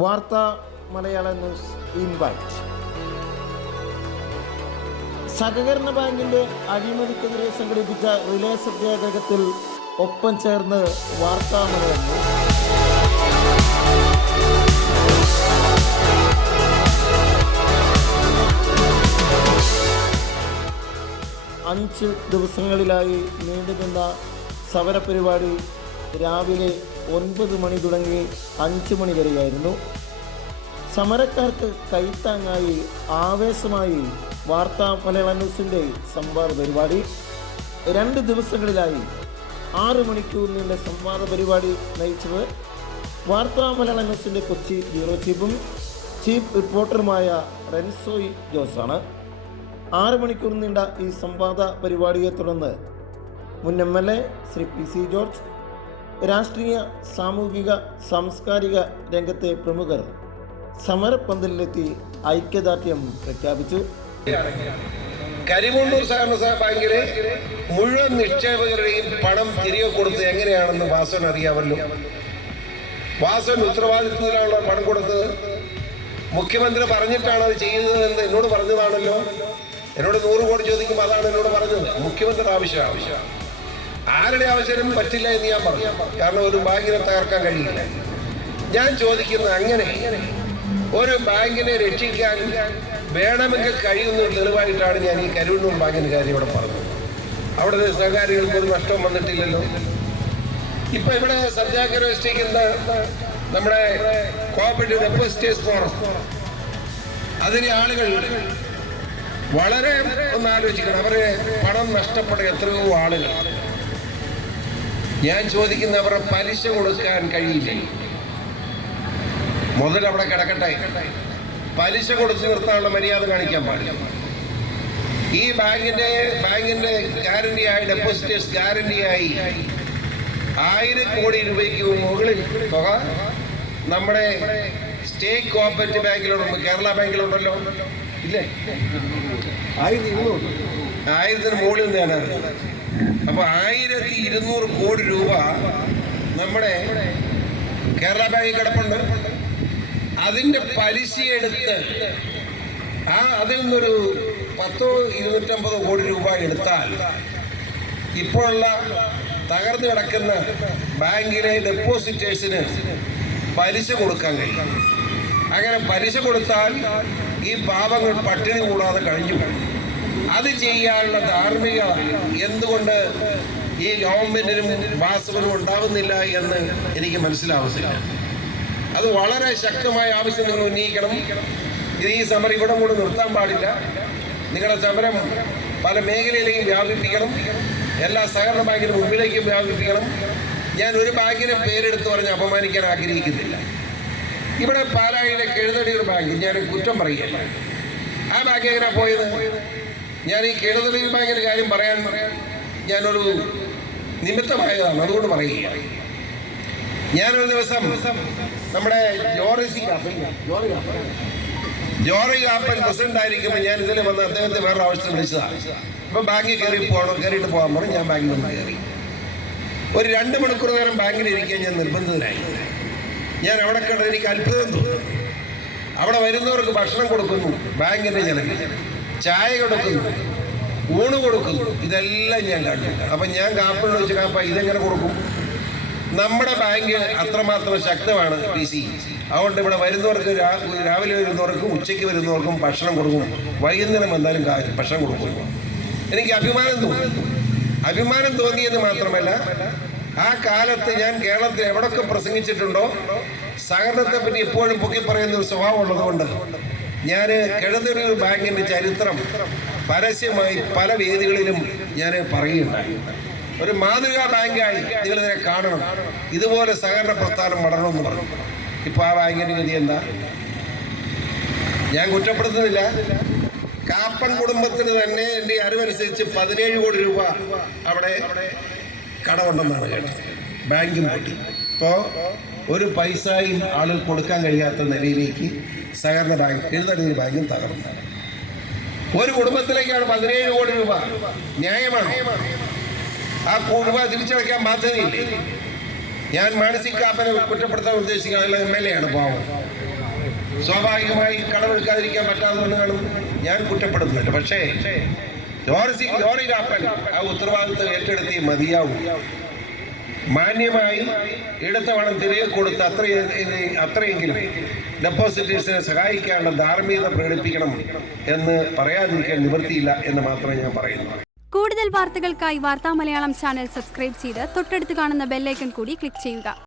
വാർത്താ മലയാള news invite. സഹകരണ ബാങ്കിന്റെ അഴിമതിക്കെതിരെ സംഘടിപ്പിച്ച റിലേ സത്യാഗ്രഹത്തിൽ ഒപ്പം ചേർന്ന് വാർത്താ മലയാള ന്യൂസ്. അഞ്ച് ദിവസങ്ങളിലായി നീണ്ടുനിന്ന സമരപരിപാടി രാവിലെ 9 മണി തുടങ്ങി 5 മണി വരെയായിരുന്നു. സമരക്കാർക്ക് കൈത്താങ്ങായി ആവേശമായി വാർത്താ മലയാള ന്യൂസിൻ്റെ സംവാദ പരിപാടി 2 ദിവസങ്ങളിലായി 6 മണിക്കൂർ നീണ്ട സംവാദ പരിപാടി നയിച്ചത് വാർത്താ മലയാള ന്യൂസിൻ്റെ കൊച്ചി ബ്യൂറോ ചീഫ് റിപ്പോർട്ടറുമായ റെൻസോയ് ജോസാണ്. 6 മണിക്കൂർ നീണ്ട ഈ സംവാദ പരിപാടിയെ തുടർന്ന് മുൻ MLA ശ്രീ PC ജോർജ്, രാഷ്ട്രീയ, സാമൂഹിക, സാംസ്കാരിക രംഗത്തെ പ്രമുഖർ സമരപ്പന്തലിലെത്തി ഐക്യദാർഢ്യം പ്രഖ്യാപിച്ചു. കരിമണ്ണൂർ സഹകരണ ബാങ്കിലെ മുഴുവൻ നിക്ഷേപകരുടെയും പണം തിരികെ കൊടുത്ത് എങ്ങനെയാണെന്ന് വാസവൻ അറിയാമല്ലോ. വാസവൻ ഉത്തരവാദിത്വത്തിലുള്ള പണം കൊടുത്തത് മുഖ്യമന്ത്രി പറഞ്ഞിട്ടാണ് അത് ചെയ്യുന്നതെന്ന് എന്നോട് പറഞ്ഞതാണല്ലോ. എന്നോട് 100 കോടി ചോദിക്കുമ്പോൾ അതാണ് എന്നോട് പറഞ്ഞത്. മുഖ്യമന്ത്രിയുടെ ആവശ്യം ആരുടെ ആവശ്യം പറ്റില്ല എന്ന് ഞാൻ പറഞ്ഞു. കാരണം ഒരു ബാങ്കിനെ തകർക്കാൻ കഴിയില്ല. ഞാൻ ചോദിക്കുന്നത്, അങ്ങനെ ഒരു ബാങ്കിനെ രക്ഷിക്കാൻ വേണമെങ്കിൽ കഴിയുന്ന ഒരു തെളിവായിട്ടാണ് ഞാൻ ഈ കരുവണ്ണൂർ ബാങ്കിന്റെ കാര്യം ഇവിടെ പറഞ്ഞത്. അവിടെ സഹകാരികൾക്ക് ഒരു നഷ്ടം വന്നിട്ടില്ലല്ലോ. ഇപ്പൊ ഇവിടെ സത്യാഗ്രഹം അനുഷ്ഠിക്കുന്ന നമ്മുടെ കോഓപ്പറേറ്റീവ് ഡെപ്പോസിറ്റേഴ്സ് ഫോറം, അതിന് ആളുകൾ വളരെ ഒന്ന് ആലോചിക്കണം. അവരെ പണം നഷ്ടപ്പെടുക എത്രയോ ആളുകൾ. ഞാൻ ചോദിക്കുന്ന, അവരുടെ പലിശ കൊടുക്കാൻ കഴിയില്ലേ? മുതൽ അവിടെ കിടക്കട്ടെ, പലിശ കൊടുത്ത് നിർത്താനുള്ള മര്യാദ കാണിക്കാൻ പാടില്ല. ഈ ബാങ്കിന്റെ ഗ്യാരണ്ടിയായി, ഡെപ്പോസിറ്റേഴ്സ് ഗ്യാരണ്ടിയായി 1000 കോടി രൂപയ്ക്ക് മുകളിൽ തുക നമ്മുടെ സ്റ്റേറ്റ് കോഓപ്പറേറ്റീവ് ബാങ്കിലുണ്ട്, കേരള ബാങ്കിലുണ്ടല്ലോ, ഇല്ലേ? 1000 മുകളിൽ നേടാറ്. അപ്പൊ 1200 കോടി രൂപ നമ്മുടെ കേരള ബാങ്കിൽ കിടപ്പുണ്ട്. അതിന്റെ പലിശ എടുത്ത് അതിൽ നിന്നൊരു 250 കോടി രൂപ എടുത്താൽ ഇപ്പോഴുള്ള തകർന്നു കിടക്കുന്ന ബാങ്കിലെ ഡെപ്പോസിറ്റേഴ്സിന് പലിശ കൊടുക്കാൻ കഴിയും. അങ്ങനെ പലിശ കൊടുത്താൽ ഈ പാവങ്ങൾ പട്ടിണി കൂടാതെ കഴിഞ്ഞു. അത് ചെയ്യാനുള്ള ധാർമ്മിക എന്തുകൊണ്ട് ഈ ഗവൺമെന്റിനും വാസവനും ഉണ്ടാവുന്നില്ല എന്ന് എനിക്ക് മനസ്സിലാവുന്നില്ല. അത് വളരെ ശക്തമായ ആവശ്യം നിങ്ങൾ ഉന്നയിക്കണം. ഇത് ഈ സമരം ഇവിടെ കൂടെ നിർത്താൻ പാടില്ല. നിങ്ങളുടെ സമരം പല മേഖലയിലേക്കും വ്യാപിപ്പിക്കണം. എല്ലാ സഹകരണ ബാങ്കിന് മുമ്പിലേക്കും വ്യാപിപ്പിക്കണം. ഞാൻ ഒരു ബാങ്കിനെ പേരെടുത്ത് പറഞ്ഞ് അപമാനിക്കാൻ ആഗ്രഹിക്കുന്നില്ല. ഇവിടെ പാലായിലെ കെഴുതടിയൂർ ബാങ്ക് ഞാൻ കുറ്റം പറയുകയല്ല. ആ ബാങ്ക് എങ്ങനെ പോയത്? ഞാൻ ഈ കെഴുതടിയൂർ ബാങ്കിന്റെ കാര്യം പറയാൻ ഞാനൊരു നിമിത്തമായതാണ്, അതുകൊണ്ട് പറയുക. ഞാനൊരു ദിവസം നമ്മുടെ ജോറി കാപ്പൻ പ്രസിഡന്റ് ആയിരിക്കുമ്പോൾ ഞാൻ ഇതിൽ വന്ന് അദ്ദേഹത്തെ വേറെ ആവശ്യത്തിന് വിളിച്ചതാണ്. ഇപ്പൊ ബാങ്കിൽ കയറിയിട്ട് പോകാൻ പറഞ്ഞു. ഞാൻ ബാങ്കിൽ നിന്ന് കയറി ഒരു 2 മണിക്കൂർ നേരം ബാങ്കിൽ ഇരിക്കാൻ ഞാൻ നിർബന്ധിതനായി. ഞാൻ അവിടെ കണ്ടത് എനിക്ക് അത്ഭുതം തോന്നി. അവിടെ വരുന്നവർക്ക് ഭക്ഷണം കൊടുക്കുന്നു, ബാങ്കിന്റെ ചെലവിൽ ചായ കൊടുക്കുന്നു, ഊണ് കൊടുക്കുന്നു, ഇതെല്ലാം ഞാൻ കണ്ടു. അപ്പൊ ഞാൻ കാപ്പിനോട് വെച്ച്, കാപ്പ ഇതെങ്ങനെ കൊടുക്കും? നമ്മുടെ ബാങ്ക് അത്രമാത്രം ശക്തമാണ് PC. അതുകൊണ്ട് ഇവിടെ വരുന്നവർക്ക് രാവിലെ വരുന്നവർക്കും ഉച്ചയ്ക്ക് വരുന്നവർക്കും ഭക്ഷണം കൊടുക്കും, വൈകുന്നേരം വന്നാലും ഭക്ഷണം കൊടുക്കും. എനിക്ക് അഭിമാനം തോന്നിയെന്ന് മാത്രമല്ല, ആ കാലത്ത് ഞാൻ കേരളത്തിൽ എവിടൊക്കെ പ്രസംഗിച്ചിട്ടുണ്ടോ സഹകരണത്തെ പറ്റി എപ്പോഴും പൊക്കി പറയുന്ന ഒരു സ്വഭാവം ഉള്ളതുകൊണ്ട് ഞാൻ കെഴുതടിയൂർ ബാങ്കിന്റെ ചരിത്രം പരസ്യമായി പല വേദികളിലും ഞാൻ പറയുകയുണ്ടായി. ഒരു മാതൃകാ ബാങ്കായി നിങ്ങളിതിനെ കാണണം, ഇതുപോലെ സഹകരണ പ്രസ്ഥാനം വളരണമെന്ന് പറഞ്ഞു. ഇപ്പൊ ആ ബാങ്കിന്റെ ഗതി എന്താ? ഞാൻ കുറ്റപ്പെടുത്തുന്നില്ല. കാപ്പൻ കുടുംബത്തിന് തന്നെ എൻ്റെ അറിവനുസരിച്ച് 17 കോടി രൂപ അവിടെ കടമുണ്ടെന്നാണ് കേട്ടത്. ബാങ്കും പൊട്ടി. ഇപ്പോൾ ഒരു പൈസയും ആളുകൾ കൊടുക്കാൻ കഴിയാത്ത നിലയിലേക്ക് സഹകരണ ബാങ്ക്, കെഴുതടിയൂർ ബാങ്കും തകർന്നു. ഒരു കുടുംബത്തിലേക്കാണ് 17 കോടി രൂപ. ന്യായമാണോ? ആ രൂപ തിരിച്ചടയ്ക്കാൻ ബാധ്യതയില്ലേ? ഞാൻ മാനസിക കാപ്പനെ കുറ്റപ്പെടുത്താൻ ഉദ്ദേശിക്കുന്ന MLA ആണ്. പാവം സ്വാഭാവികമായി കടമെടുക്കാതിരിക്കാൻ പറ്റാത്തതുകൊണ്ട് കാണും. ഞാൻ കുറ്റപ്പെടുന്നില്ല. പക്ഷേ ജോറി കാപ്പൻ ആ ഉത്തരവാദിത്വം ഏറ്റെടുത്തേ മതിയാവും. മാന്യമായി എടുത്ത പണം തിരികെ കൊടുത്ത് അത്രയെങ്കിലും ഡെപ്പോസിറ്റേഴ്സിനെ സഹായിക്കാനുള്ള ധാർമ്മികത പ്രകടിപ്പിക്കണം എന്ന് പറയാതിരിക്കാൻ നിവൃത്തിയില്ല എന്ന് മാത്രമേ ഞാൻ പറയുന്നു. കൂടുതൽ വാർത്തകൾക്കായി വാർത്താ മലയാളം ചാനൽ സബ്സ്ക്രൈബ് ചെയ്ത് തൊട്ടടുത്ത് കാണുന്ന ബെല്ലൈക്കൺ കൂടി ക്ലിക്ക് ചെയ്യുക.